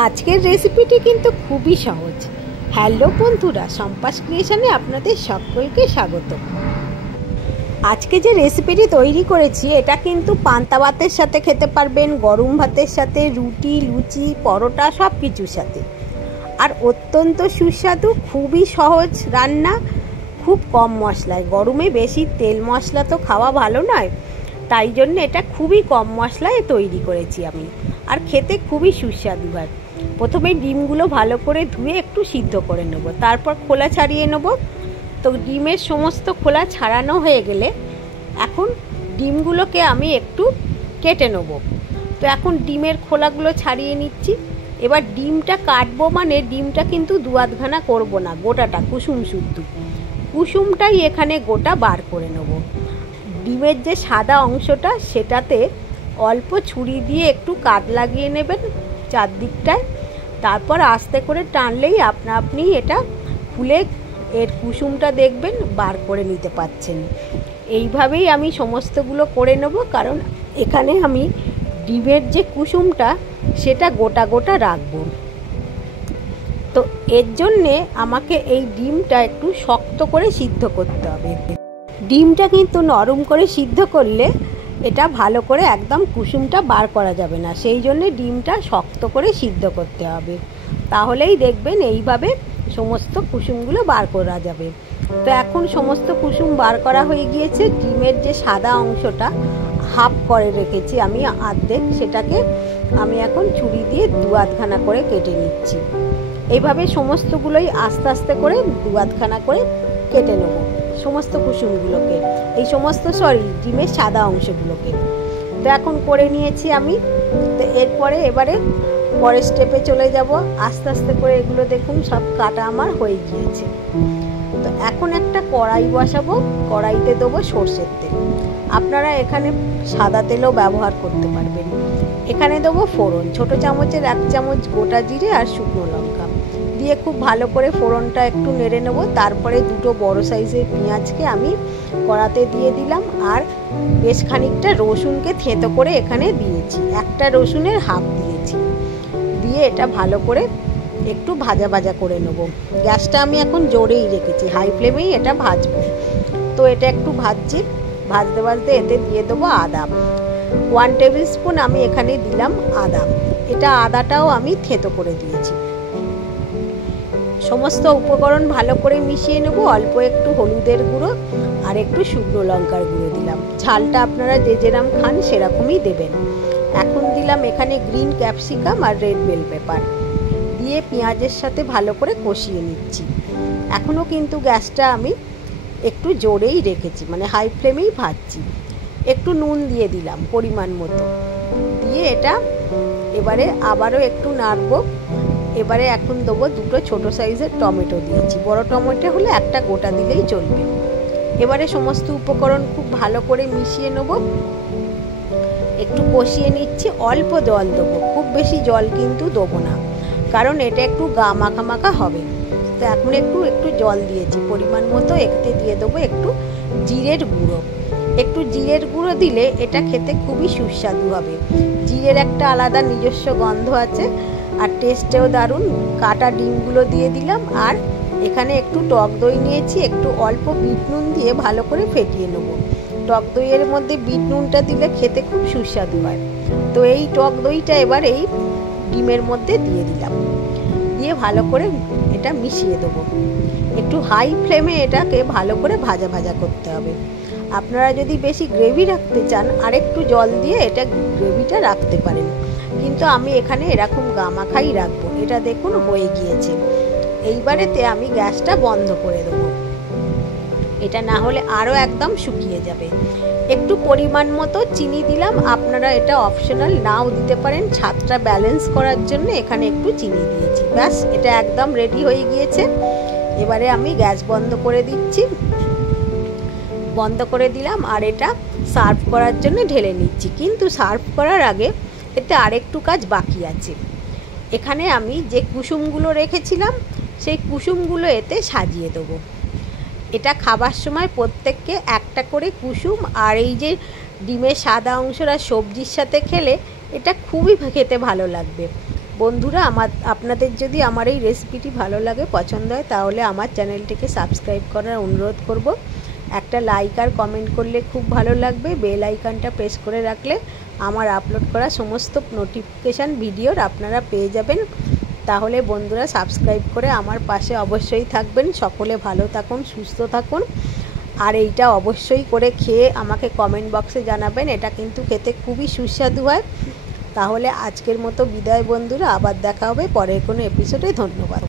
আজকের রেসিপিটি কিন্তু খুবই সহজ। হ্যালো বন্ধুরা, সম্পাস ক্রিয়েশনে আপনাদের সকলকে স্বাগত। আজকে যে রেসিপিটি তৈরি করেছি এটা কিন্তু পান্তা ভাতের সাথে খেতে পারবেন, গরম ভাতের সাথে, রুটি, লুচি, পরোটা সব কিছুর সাথে। আর অত্যন্ত সুস্বাদু, খুবই সহজ রান্না, খুব কম মশলায়। গরমে বেশি তেল মশলা তো খাওয়া ভালো নয়, তাই জন্য এটা খুবই কম মশলায় তৈরি করেছি আমি। আর খেতে খুবই সুস্বাদু হয়। প্রথমে ডিমগুলো ভালো করে ধুয়ে একটু সিদ্ধ করে নেব, তারপর খোলা ছাড়িয়ে নেব। তো ডিমের সমস্ত খোলা ছাড়ানো হয়ে গেলে এখন ডিমগুলোকে আমি একটু কেটে নেব। তো এখন ডিমের খোলাগুলো ছাড়িয়ে নিচ্ছি। এবার ডিমটা কাটবো, মানে ডিমটা কিন্তু দু আধখানা করবো না, গোটাটা কুসুম শুদ্ধ কুসুমটাই এখানে গোটা বার করে নেব। ডিমের যে সাদা অংশটা সেটাতে অল্প ছুরি দিয়ে একটু কাট লাগিয়ে নেবেন চারদিকটায়। তারপর আস্তে করে টানলেই আপনি এটা খুলে এর কুসুমটা দেখবেন বার করে নিতে পারছেন। এইভাবেই আমি সমস্তগুলো করে নেব, কারণ এখানে আমি ডিমের যে কুসুমটা সেটা গোটা গোটা রাখবো। তো এর জন্যে আমাকে এই ডিমটা একটু শক্ত করে সিদ্ধ করতে হবে। ডিমটা কিন্তু নরম করে সিদ্ধ করলে এটা ভালো করে একদম কুসুমটা বার করা যাবে না, সেই জন্যে ডিমটা শক্ত করে সিদ্ধ করতে হবে। তাহলেই দেখবেন এইভাবে সমস্ত কুসুমগুলো বার করা যাবে। তো এখন সমস্ত কুসুম বার করা হয়ে গিয়েছে। ডিমের যে সাদা অংশটা হাফ করে রেখেছি আমি অর্ধেক, সেটাকে আমি এখন ছুরি দিয়ে দু আধখানা করে কেটে নিচ্ছি। এইভাবে সমস্তগুলোই আস্তে আস্তে করে দু আধখানা করে কেটে নেব সমস্ত কুসুমগুলোকে, এই সমস্ত ডিমের সাদা অংশগুলোকে। তো এখন করে নিয়েছি আমি। তো এবারে পরের স্টেপে চলে যাব। আস্তে আস্তে করে এগুলো দেখুন সব কাটা আমার হয়ে গিয়েছে। তো এখন একটা কড়াই বসাবো, কড়াইতে দেবো সর্ষের তেল। আপনারা এখানে সাদা তেলও ব্যবহার করতে পারবেন। এখানে দেবো ফোড়ন, ছোটো চামচের 1 চামচ গোটা জিরে আর শুকনো লঙ্কা দিয়ে খুব ভালো করে ফোড়নটা একটু নেড়ে নেব। তারপরে দুটো বড় সাইজের পেঁয়াজকে আমি কড়াতে দিয়ে দিলাম, আর বেশ খানিকটা রসুনকে থেঁতো করে এখানে দিয়েছি, একটা রসুনের হাফ দিয়েছি। দিয়ে এটা ভালো করে একটু ভাজা ভাজা করে নেব। গ্যাসটা আমি এখন জোরেই রেখেছি, হাই ফ্লেমেই এটা ভাজবো। তো এটা একটু ভাজতে ভাজতে এতে দিয়ে দেবো আদা। 1 টেবিল স্পুন আমি এখানে দিলাম আদা। এটা আদাটাও আমি থেঁতো করে দিয়েছি। সমস্ত উপকরণ ভালো করে মিশিয়ে নেব। অল্প একটু হলুদের গুঁড়ো আর একটু শুকনো লঙ্কার গুঁড়ো দিলাম। ঝালটা আপনারা যে যেরকম খান সেরকমই দেবেন। এখন দিলাম এখানে গ্রিন ক্যাপসিকাম আর রেড বেল পেপার দিয়ে পেঁয়াজের সাথে ভালো করে কষিয়ে নিচ্ছি। এখনও কিন্তু গ্যাসটা আমি একটু জোরেই রেখেছি, মানে হাই ফ্লেমেই ভাজছি। একটু নুন দিয়ে দিলাম পরিমাণ মতো, দিয়ে এটা এবারে আবারও একটু নাড়বো। এবারে এখন দেবো দুটো ছোটো সাইজের টমেটো দিয়েছি, বড় টমেটো হলে একটা গোটা দিলেই চলবে। এবারে সমস্ত উপকরণ খুব ভালো করে মিশিয়ে নেব, একটু কষিয়ে নিচ্ছি। অল্প জল দেবো, খুব বেশি জল কিন্তু দেবো না, কারণ এটা একটু গা মাখা মাখা হবে। তো এখন একটু জল দিয়েছি পরিমাণ মতো। এতে দিয়ে দেবো একটু জিরের গুঁড়ো। একটু জিরের গুঁড়ো দিলে এটা খেতে খুবই সুস্বাদু হবে। জিরের একটা আলাদা নিজস্ব গন্ধ আছে, আর টেস্টেও দারুণ। কাটা ডিমগুলো দিয়ে দিলাম, আর এখানে একটু টক দই নিয়েছি, একটু অল্প বিট নুন দিয়ে ভালো করে ফেটিয়ে নেব। টক দইয়ের মধ্যে বিট নুনটা দিলে খেতে খুব সুস্বাদু হয়। তো এই টক দইটা এবার এই ডিমের মধ্যে দিয়ে দিলাম, দিয়ে ভালো করে এটা মিশিয়ে দেবো। একটু হাই ফ্লেমে এটাকে ভালো করে ভাজা ভাজা করতে হবে। আপনারা যদি বেশি গ্রেভি রাখতে চান আরেকটু জল দিয়ে এটা গ্রেভিটা রাখতে পারেন, কিন্তু আমি এখানে এরকম গামাখাই রাখবো। এটা দেখুন হয়ে গিয়েছে। এইবারেতে আমি গ্যাসটা বন্ধ করে দেবো, এটা না হলে আরও একদম শুকিয়ে যাবে। একটু পরিমাণ মতো চিনি দিলাম, আপনারা এটা অপশনাল নাও দিতে পারেন। স্বাদটা ব্যালেন্স করার জন্য এখানে একটু চিনি দিয়েছি। ব্যাস, এটা একদম রেডি হয়ে গিয়েছে। এবারে আমি গ্যাস বন্ধ করে দিচ্ছি, বন্ধ করে দিলাম, আর এটা সার্ভ করার জন্য ঢেলে নিচ্ছি। কিন্তু সার্ভ করার আগে এতে আরেকটু কাজ বাকি আছে। এখানে আমি যে কুসুমগুলো রেখেছিলাম সেই কুসুমগুলো এতে সাজিয়ে দেবো। এটা খাবার সময় প্রত্যেককে একটা করে কুসুম আর এই যে ডিমের সাদা অংশটা সবজির সাথে খেলে এটা খুবই খেতে ভালো লাগবে। বন্ধুরা, আপনাদের যদি আমার এই রেসিপিটি ভালো লাগে, পছন্দ হয়, তাহলে আমার চ্যানেলটিকে সাবস্ক্রাইব করার অনুরোধ করব। একটা লাইক আর কমেন্ট করলে খুব ভালো লাগবে। বেল আইকনটা প্রেস করে রাখলে আমার আপলোড করা সমস্ত নোটিফিকেশান ভিডিওর আপনারা পেয়ে যাবেন। তাহলে বন্ধুরা, সাবস্ক্রাইব করে আমার পাশে অবশ্যই থাকবেন। সকলে ভালো থাকুন, সুস্থ থাকুন। আর এইটা অবশ্যই করে খেয়ে আমাকে কমেন্ট বক্সে জানাবেন। এটা কিন্তু খেতে খুবই সুস্বাদু হয়। তাহলে আজকের মতো বিদায় বন্ধুরা, আবার দেখা হবে পরের কোনো এপিসোডে। ধন্যবাদ।